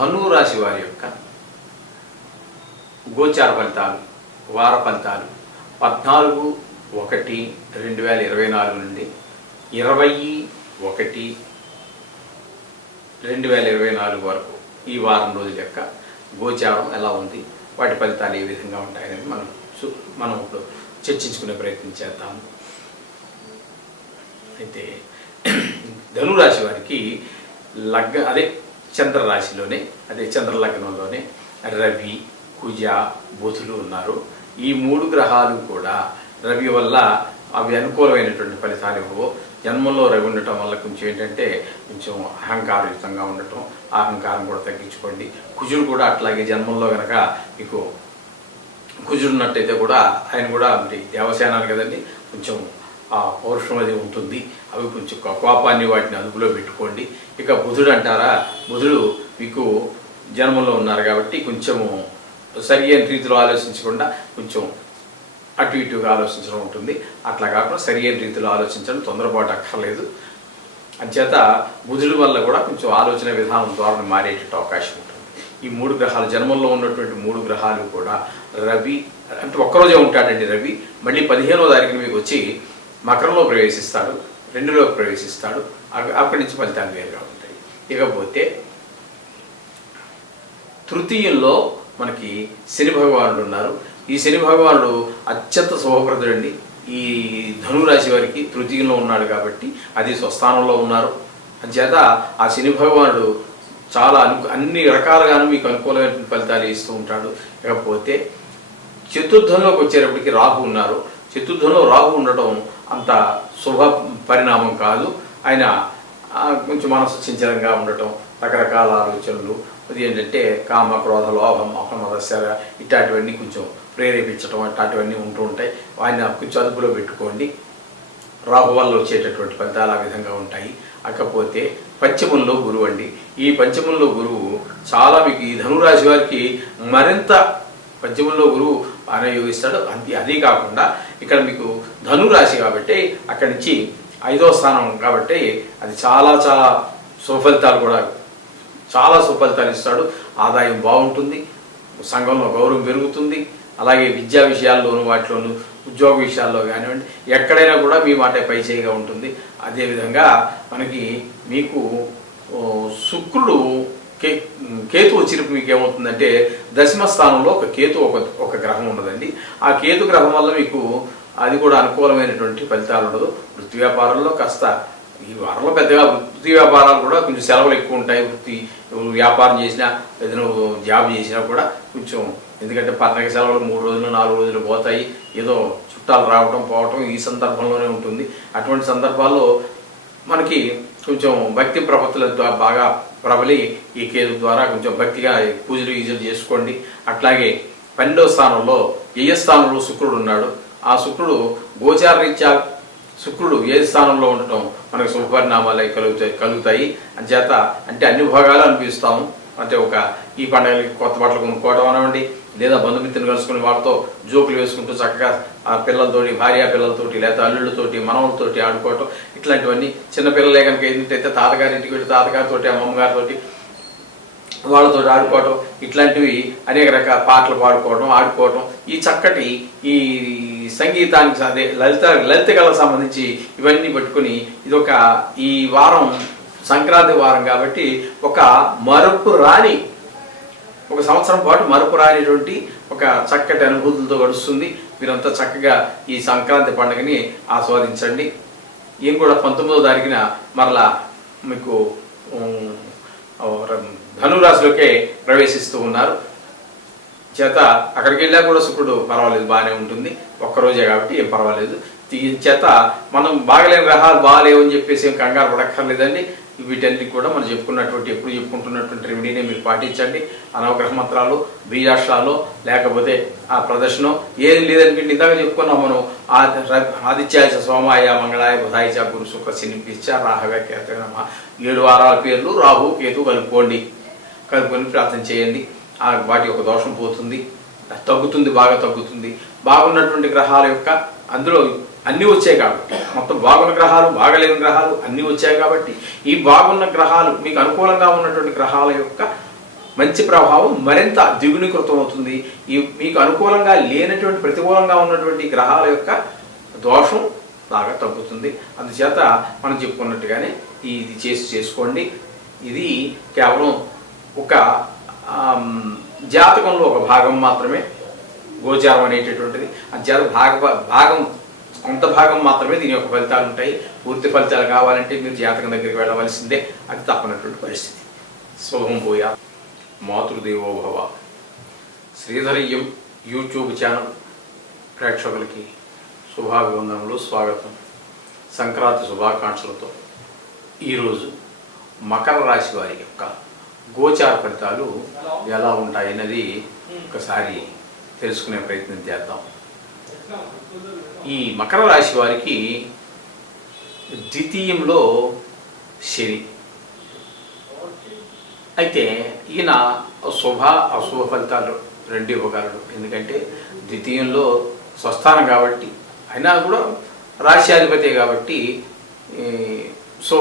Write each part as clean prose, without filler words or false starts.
ధను రాశి వారి యొక్క గోచార ఫలితాలు, వార ఫలితాలు 14/1/2024 నుండి 20/1/2024 వరకు ఈ వారం రోజుల యొక్క గోచారం ఎలా ఉంది, వాటి ఫలితాలు ఏ విధంగా ఉంటాయనేది మనం ఇప్పుడు చర్చించుకునే ప్రయత్నం చేద్దాము. అయితే ధనురాశి వారికి చంద్రరాశిలోనే చంద్రలగ్నంలోనే రవి, కుజ, బుధులు ఉన్నారు. ఈ 3 గ్రహాలు కూడా రవి వల్ల అవి అనుకూలమైనటువంటి ఫలితాలు ఇవ్వవు. జన్మంలో రవి ఉండటం వల్ల కొంచెం అహంకారయుతంగా ఉండటం, అహంకారం కూడా తగ్గించుకోండి. కుజుడు కూడా అట్లాగే జన్మంలో కనుక మీకు కుజుడు ఉన్నట్టయితే కూడా ఆయన కూడా మరి దేవసేనాలు కదండి, కొంచెం పౌరుషం అది ఉంటుంది. అవి కొంచెం కోపాన్ని వాటిని అదుపులో పెట్టుకోండి. ఇక బుధుడు అంటారా, బుధుడు మీకు జన్మంలో ఉన్నారు కాబట్టి కొంచెము సరి అయిన రీతిలో ఆలోచించకుండా కొంచెం అటు ఇటుగా ఆలోచించడం ఉంటుంది. అట్లా కాకుండా సరి అయిన రీతిలో ఆలోచించడం, తొందరపాటు అక్కర్లేదు. అంచేత బుధుడి వల్ల కూడా కొంచెం ఆలోచన విధానం ద్వారా మారేటట్టు అవకాశం ఉంటుంది. ఈ 3 గ్రహాలు, జన్మంలో ఉన్నటువంటి 3 గ్రహాలు కూడా రవి అంటే ఒక్కరోజే ఉంటాడండి రవి. మళ్ళీ 15వ తారీఖున మీకు వచ్చి మకరంలో ప్రవేశిస్తాడు, 2లోకి ప్రవేశిస్తాడు. అక్కడి నుంచి ఫలితాలు వేరుగా ఉంటాయి. ఇకపోతే తృతీయంలో మనకి శని భగవానుడు ఉన్నారు. ఈ శని భగవానుడు అత్యంత శుభప్రదుడండి. ఈ ధనురాశి వారికి తృతీయంలో ఉన్నాడు కాబట్టి అది స్వస్థానంలో ఉన్నారు. అంచేత ఆ శని భగవానుడు చాలా అన్ని రకాలుగాను మీకు అనుకూలమైన ఫలితాలు ఇస్తూ ఉంటాడు. ఇకపోతే చతుర్థంలోకి వచ్చేటప్పటికి రాహు ఉన్నారు. చతుర్థంలో రాహు ఉండటం అంత శుభ పరిణామం కాదు. ఆయన కొంచెం మనసు చంచలంగా ఉండటం, రకరకాల ఆలోచనలు, అది ఏంటంటే కామ, క్రోధ, లోభం, అపమదస్య ఇట్లాంటివన్నీ కొంచెం ప్రేరేపించడం అట్లాంటివన్నీ ఉంటూ ఉంటాయి. ఆయన కొంచెం అదుపులో పెట్టుకోండి. రాహు వల్ల వచ్చేటటువంటి ఫలితాలు ఆ విధంగా ఉంటాయి. కాకపోతే పంచమంలో గురువు అండి. ఈ పంచమంలో గురువు చాలా మీకు ఈ ధనురాశి వారికి మరింత పంచమంలో గురువు బాగా యోగిస్తాడు. అదే కాకుండా ఇక్కడ మీకు ధనురాశి కాబట్టి అక్కడి నుంచి 5వ స్థానం కాబట్టి అది చాలా చాలా సుఫలితాలు కూడా చాలా సుఫలితాలు ఇస్తాడు. ఆదాయం బాగుంటుంది, సంఘంలో గౌరవం పెరుగుతుంది. అలాగే విద్యా విషయాల్లోనూ వాటిలోనూ ఉద్యోగ విషయాల్లో కానివ్వండి ఎక్కడైనా కూడా మీ మాట పైచేయిగా ఉంటుంది. అదేవిధంగా మీకు శుక్రుడు కేతు వచ్చినప్పుడు మీకు ఏమవుతుందంటే దశమ స్థానంలో ఒక గ్రహం ఉన్నదండి. ఆ కేతు గ్రహం వల్ల మీకు అది కూడా అనుకూలమైనటువంటి ఫలితాలు ఉండదు. వృత్తి వ్యాపారంలో కాస్త ఈ వారంలో పెద్దగా వృత్తి వ్యాపారాలు కూడా కొంచెం సెలవులు ఎక్కువ ఉంటాయి. వ్యాపారం చేసినా ఏదైనా జాబ్ చేసినా కూడా కొంచెం, ఎందుకంటే పండగ సెలవులు 3 రోజులు 4 రోజులు పోతాయి. ఏదో చుట్టాలు రావడం పోవటం ఈ సందర్భంలోనే ఉంటుంది. అటువంటి సందర్భాల్లో మనకి కొంచెం భక్తి ప్రపత్తుల బాగా ప్రబలి ఈ కేతు ద్వారా కొంచెం భక్తిగా పూజలు గీజలు చేసుకోండి. అట్లాగే 12వ స్థానంలో వ్యయస్థానంలో శుక్రుడు ఉన్నాడు. ఆ శుక్రుడు గోచార రీత్యా శుక్రుడు ఏ స్థానంలో ఉండటం మనకు శుభపరిణామాలు కలుగుతాయి. అంచేత అంటే అన్ని భోగాలు అనిపిస్తాము. అంటే ఈ పండుగలకి కొత్త బట్టలు కొనుక్కోవడం అనివ్వండి, లేదా బంధుమిత్రులు కలుసుకుని వాళ్ళతో జోకులు వేసుకుంటూ చక్కగా ఆ పిల్లలతోటి, భార్యా పిల్లలతోటి, లేదా అల్లుళ్ళతోటి, మనవలతోటి ఆడుకోవటం, ఇట్లాంటివన్నీ. చిన్నపిల్లలే కనుక ఏంటంటే తాతగారింటికి వెళ్ళి తాతగారితోటి, అమ్మమ్మగారితోటి వాళ్ళతో ఆడుకోవటం, ఇట్లాంటివి అనేక రకాల పాటలు పాడుకోవడం, ఆడుకోవటం, ఈ చక్కటి ఈ సంగీతానికి అదే లలిత కళకు సంబంధించి ఇవన్నీ పట్టుకుని ఈ వారం సంక్రాంతి వారం కాబట్టి ఒక సంవత్సరం పాటు మరపు రానిటువంటి ఒక చక్కటి అనుభూతులతో గడుస్తుంది. మీరంతా చక్కగా ఈ సంక్రాంతి పండుగని ఆస్వాదించండి. ఏం కూడా 19వ తారీఖున మరలా మీకు ధనురాశిలోకే ప్రవేశిస్తూ ఉన్నారు. చేత అక్కడికి వెళ్ళా కూడా శుక్రుడు పర్వాలేదు, బాగానే ఉంటుంది. ఒక్కరోజే కాబట్టి ఏం పర్వాలేదు. చేత మనం బాగలేని గ్రహాలు బాగాలేవని చెప్పేసి ఏం కంగారు పడక్కర్లేదండి. వీటన్నిటి కూడా మనం ఎప్పుడు చెప్పుకుంటున్నటువంటి రెమెడీనే మీరు పాటించండి. నవగ్రహ మంత్రాలు, బీజాక్షరాలు, లేకపోతే ఆ ప్రదర్శనం ఏది లేదనుకుంటే ఇందాక చెప్పుకున్నాం మనం. ఆదిత్యాయ సోమాయ మంగళాయ బుధాయ గురు శుక్ర శనిపిచ్చ రాహవ కేతు నమ 7 వారాల పేర్లు రాహు కేతు కలుపుకొని ప్రార్థన చేయండి. వాటి యొక్క దోషం పోతుంది, తగ్గుతుంది, బాగా తగ్గుతుంది. బాగున్నటువంటి గ్రహాల యొక్క అందులో అన్నీ వచ్చాయి కాబట్టి, మొత్తం బాగున్న గ్రహాలు, బాగలేని గ్రహాలు అన్నీ వచ్చాయి కాబట్టి, ఈ బాగున్న గ్రహాలు మీకు అనుకూలంగా ఉన్నటువంటి గ్రహాల యొక్క మంచి ప్రభావం మరింత ద్విగుణీకృతం అవుతుంది. మీకు అనుకూలంగా లేనటువంటి ప్రతికూలంగా ఉన్నటువంటి గ్రహాల యొక్క దోషం బాగా తగ్గుతుంది. అందుచేత మనం చెప్పుకున్నట్టుగానే ఇది చేసుకోండి. ఇది కేవలం ఒక జాతకంలో ఒక భాగం మాత్రమే గోచారం అనేటటువంటిది. అందుచేత భాగం కొంత భాగం మాత్రమే దీని యొక్క ఫలితాలు ఉంటాయి. పూర్తి ఫలితాలు కావాలంటే మీరు జాతకం దగ్గరికి వెళ్ళవలసిందే, అది తప్పనటువంటి పరిస్థితి. శుభం భూయా. మాతృదేవోభవ. శ్రీధరయ్యం యూట్యూబ్ ఛానల్ ప్రేక్షకులకి శుభాభివందనలు, స్వాగతం. సంక్రాంతి శుభాకాంక్షలతో ఈరోజు మకర రాశి వారి యొక్క గోచార ఫలితాలు ఎలా ఉంటాయన్నది ఒకసారి తెలుసుకునే ప్రయత్నం చేద్దాం. ఈ మకర రాశి వారికి ద్వితీయంలో శని. అయితే ఈయన శుభ అశుభ ఫలితాలు రెండు ఇవ్వగలడు. ఎందుకంటే ద్వితీయంలో స్వస్థానం కాబట్టి, అయినా కూడా రాశ్యాధిపతి కాబట్టి సో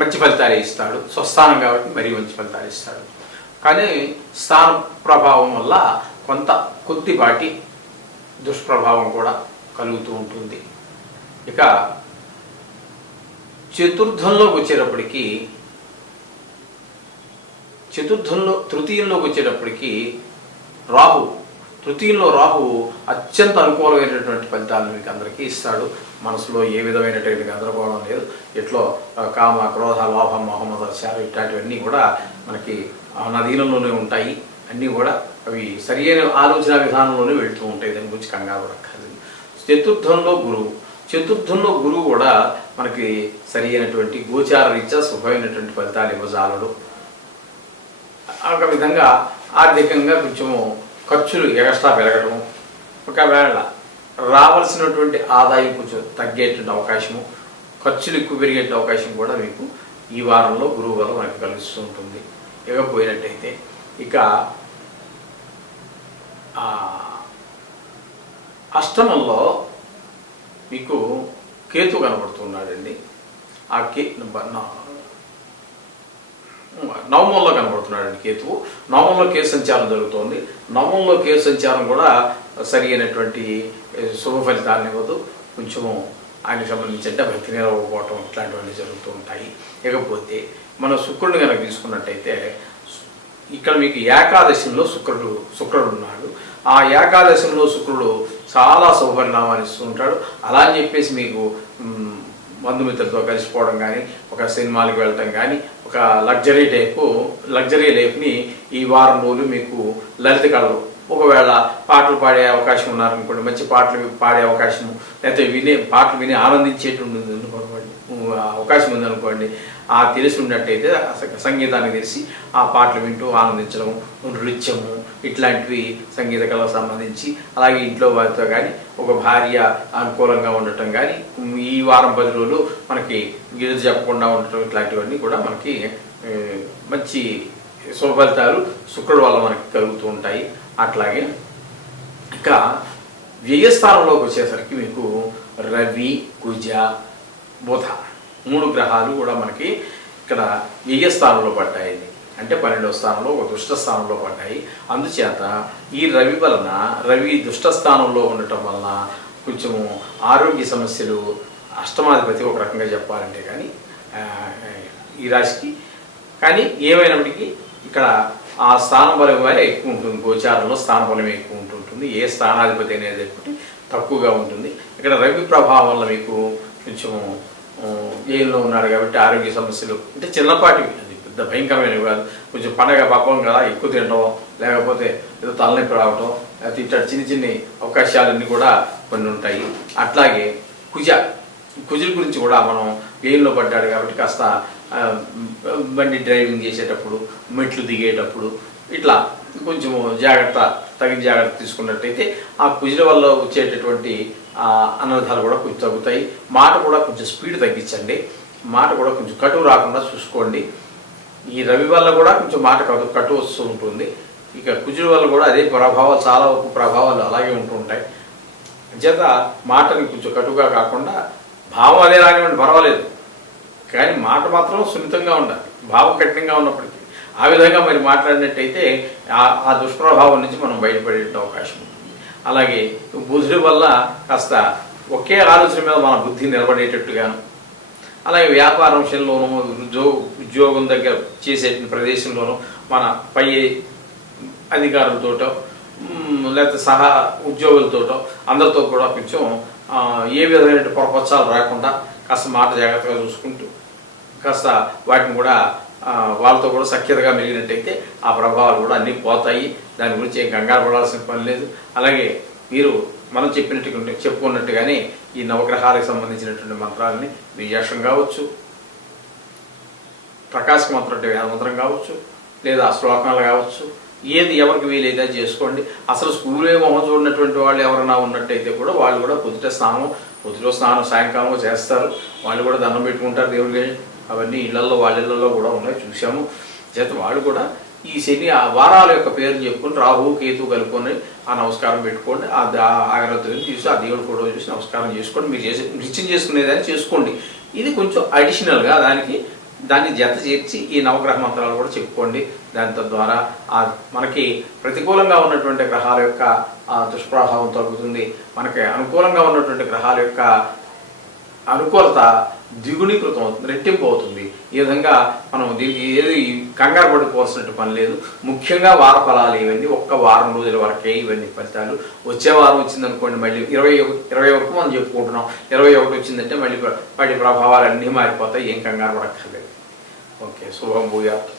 మంచి ఫలితాలు ఇస్తాడు. స్వస్థానం కాబట్టి మరీ మంచి ఫలితాలు ఇస్తాడు. కానీ స్థాన ప్రభావం వల్ల కొద్దిపాటి దుష్ప్రభావం కూడా కలుగుతూ ఉంటుంది. ఇక తృతీయంలోకి వచ్చేటప్పటికి తృతీయంలో రాహు అత్యంత అనుకూలమైనటువంటి ఫలితాలను మీకు అందరికీ ఇస్తాడు. మనసులో ఏ విధమైనటువంటి గందరగోళం లేదు. ఎట్లో కామ, క్రోధ, లోభం, మోహం, మదర్శాలు ఇట్లాంటివన్నీ కూడా మనకి నదీనంలోనే ఉంటాయి. అన్నీ కూడా అవి సరియైన ఆలోచన విధానంలోనే వెళుతూ ఉంటాయి. దాని గురించి కంగారు పడక్కర్లేదు. చతుర్థంలో గురువు కూడా మనకి సరి అయినటువంటి గోచార రీత్యా శుభమైనటువంటి ఫలితాలు ఇవ్వజాలడు. ఒక విధంగా ఆర్థికంగా కొంచెము ఖర్చులు ఎక్స్ట్రా పెరగటము, ఒకవేళ రావాల్సినటువంటి ఆదాయం కొంచెం తగ్గేటువంటి అవకాశము, ఖర్చులు ఎక్కువ పెరిగేటువంటి అవకాశం కూడా మీకు ఈ వారంలో గురువు వల్ల మనకు కలుస్తూ ఉంటుంది. ఇకపోయినట్టయితే ఇక అష్టమంలో మీకు కేతు కనబడుతున్నాడండి. ఆ నవమంలో కనబడుతున్నాడండి కేతువు. నవమంలో కేతు సంచారం జరుగుతోంది. నవమంలో కేతు సంచారం కూడా సరి అయినటువంటి శుభ ఫలితాలను ఇవ్వదు. కొంచెము ఆయనకు సంబంధించి భక్తి నిలవకపోవటం ఇట్లాంటివన్నీ జరుగుతూ ఉంటాయి. ఇకపోతే మన శుక్రుడిని కనుక తీసుకున్నట్టయితే ఇక్కడ మీకు ఏకాదశంలో శుక్రుడు ఉన్నాడు. ఆ ఏకాదశంలో శుక్రుడు చాలా శుభపరిణామాన్ని ఇస్తూ ఉంటాడు. అలా అని చెప్పేసి మీకు బంధుమిత్రులతో కలిసిపోవడం కానీ, ఒక సినిమాలకు వెళ్ళటం కానీ, ఒక లగ్జరీ లైఫ్ని ఈ వారం రోజులు మీకు లలిత కళలు, ఒకవేళ పాటలు పాడే అవకాశం ఉన్నారనుకోండి, మంచి పాటలు పాడే అవకాశము, లేకపోతే పాటలు విని ఆనందించేటువంటి అవకాశం ఉందనుకోండి, తెలిసి ఉన్నట్టయితే సంగీతానికి తెలిసి ఆ పాటలు వింటూ ఆనందించడం, నృత్యము ఇట్లాంటివి సంగీత కళకు సంబంధించి, అలాగే ఇంట్లో వారితో కానీ ఒక భార్య అనుకూలంగా ఉండటం కానీ, ఈ వారం 10 రోజులు మనకి గిరిజ చెప్పకుండా ఉండటం ఇట్లాంటివన్నీ కూడా మనకి మంచి శుభ ఫలితాలు శుక్రుడు వల్ల మనకి కలుగుతూ ఉంటాయి. అట్లాగే ఇక వ్యయస్థానంలోకి వచ్చేసరికి మీకు రవి, కుజ, బుధ 3 గ్రహాలు కూడా మనకి ఇక్కడ వ్యయస్థానంలో పడ్డాయి. అంటే 12వ స్థానంలో ఒక దుష్ట స్థానంలో పడ్డాయి. అందుచేత ఈ రవి దుష్ట స్థానంలో ఉండటం వలన కొంచెము ఆరోగ్య సమస్యలు, అష్టమాధిపతి ఒక రకంగా చెప్పాలంటే కానీ ఈ రాశికి, కానీ ఏమైనప్పటికీ ఇక్కడ ఆ స్థాన బలం వల్ల ఎక్కువ ఉంటుంది. గోచారంలో స్థాన బలం ఎక్కువ ఉంటుంటుంది. ఏ స్థానాధిపతి అనేది తక్కువగా ఉంటుంది. ఇక్కడ రవి ప్రభావం వల్ల మీకు కొంచెము ఏళ్ళలో ఉన్నాడు కాబట్టి ఆరోగ్య సమస్యలు అంటే చిన్నపాటివి, అది పెద్ద భయంకరమైనవి కాదు. కొంచెం పండగ పాపం కదా, ఎక్కువ తినడం, లేకపోతే ఏదో తలనొప్పి రావటం, లేకపోతే ఇట్లా చిన్న అవకాశాలన్నీ కూడా కొన్ని ఉంటాయి. అట్లాగే కుజుల గురించి కూడా మనం ఏళ్ళలో పడ్డాడు కాబట్టి కాస్త బండి డ్రైవింగ్ చేసేటప్పుడు, మెట్లు దిగేటప్పుడు ఇట్లా కొంచెము తగిన జాగ్రత్త తీసుకున్నట్టయితే ఆ కుజుల వల్ల వచ్చేటటువంటి అనర్థాలు కూడా కొంచెం తగ్గుతాయి. మాట కూడా కొంచెం స్పీడ్ తగ్గించండి. మాట కూడా కొంచెం కటువు రాకుండా చూసుకోండి. ఈ రవి వల్ల కూడా కొంచెం మాట కటు వస్తూ ఉంటుంది. ఇక కుజుల వల్ల కూడా అదే ప్రభావాలు, చాలా ప్రభావాలు అలాగే ఉంటూ ఉంటాయి. చేత మాటని కొంచెం కటువుగా కాకుండా, భావం అదే రానివ్వండి పర్వాలేదు, కానీ మాట మాత్రం సున్నితంగా ఉండాలి. భావం కఠినంగా ఉన్నప్పటికీ ఆ విధంగా మరి మాట్లాడినట్టయితే ఆ దుష్ప్రభావం నుంచి మనం బయటపడే అవకాశం ఉంటుంది. అలాగే బుధుడి వల్ల కాస్త ఒకే ఆలోచన మీద మన బుద్ధి నిలబడేటట్టుగాను, అలాగే వ్యాపార విషయంలోనూ ఉద్యోగం దగ్గర చేసే ప్రదేశంలోనూ మన పై అధికారులతోటో లేకపోతే సహా ఉద్యోగులతోటో అందరితో కూడా కొంచెం ఏ విధమైన పొరపచ్చాలు రాకుండా కాస్త మాట జాగ్రత్తగా చూసుకుంటూ కాస్త వాటిని కూడా వాళ్ళతో కూడా సఖ్యతగా మెలిగినట్టయితే ఆ ప్రభావాలు కూడా అన్నీ పోతాయి. దాని గురించి ఏం కంగారు పడాల్సిన పని లేదు. అలాగే మీరు మనం చెప్పుకున్నట్టుగానే ఈ నవగ్రహాలకు సంబంధించినటువంటి మంత్రాలని బీజాక్షం కావచ్చు, ప్రకాశ మంత్రం అంటే వేద మంత్రం కావచ్చు, లేదా శ్లోకాలు కావచ్చు, ఏది ఎవరికి వీలైతే చేసుకోండి. అసలు స్కూలే మొహం చూడనటువంటి వాళ్ళు ఎవరైనా ఉన్నట్టయితే కూడా వాళ్ళు కూడా పొద్దులో స్నానం సాయంకాలం చేస్తారు. వాళ్ళు కూడా దండం పెట్టుకుంటారు దేవుడికి. అవన్నీ ఇళ్లలో వాళ్ళ ఇళ్లలో కూడా ఉన్నాయి, చూసాము. చేత వాళ్ళు కూడా ఈ శని ఆ వారాల యొక్క పేరు చెప్పుకొని రాహు కేతు కలుపుకొని ఆ నమస్కారం పెట్టుకోండి. ఆగ్రహం చూసి ఆ దేవుడు ఫోటో చూసి నమస్కారం చేసుకోండి. మీరు నిత్యం చేసుకునేదాన్ని చేసుకోండి. ఇది కొంచెం అడిషనల్గా దాన్ని జత చేర్చి ఈ నవగ్రహ మంత్రాలు కూడా చెప్పుకోండి. దాని తద్వారా మనకి ప్రతికూలంగా ఉన్నటువంటి గ్రహాల యొక్క దుష్ప్రభావం తగ్గుతుంది. మనకి అనుకూలంగా ఉన్నటువంటి గ్రహాల యొక్క అనుకూలత ద్విగుణీకృతం అవుతుంది, రెట్టింపు అవుతుంది. ఈ విధంగా మనం దీనికి ఏది కంగారు పడిపోవాల్సిన పని లేదు. ముఖ్యంగా వార ఫలాలు ఇవన్నీ ఒక్క వారం రోజుల వరకే ఇవన్నీ ఫలితాలు. వచ్చే వారం వచ్చిందనుకోండి మళ్ళీ 20 వరకు మనం చెప్పుకుంటున్నాం. 21 వచ్చిందంటే మళ్ళీ వాటి ప్రభావాలు అన్నీ మారిపోతాయి. ఏం కంగారు పడక్కర్లేదు. ఓకే, శుభం భూయాత్.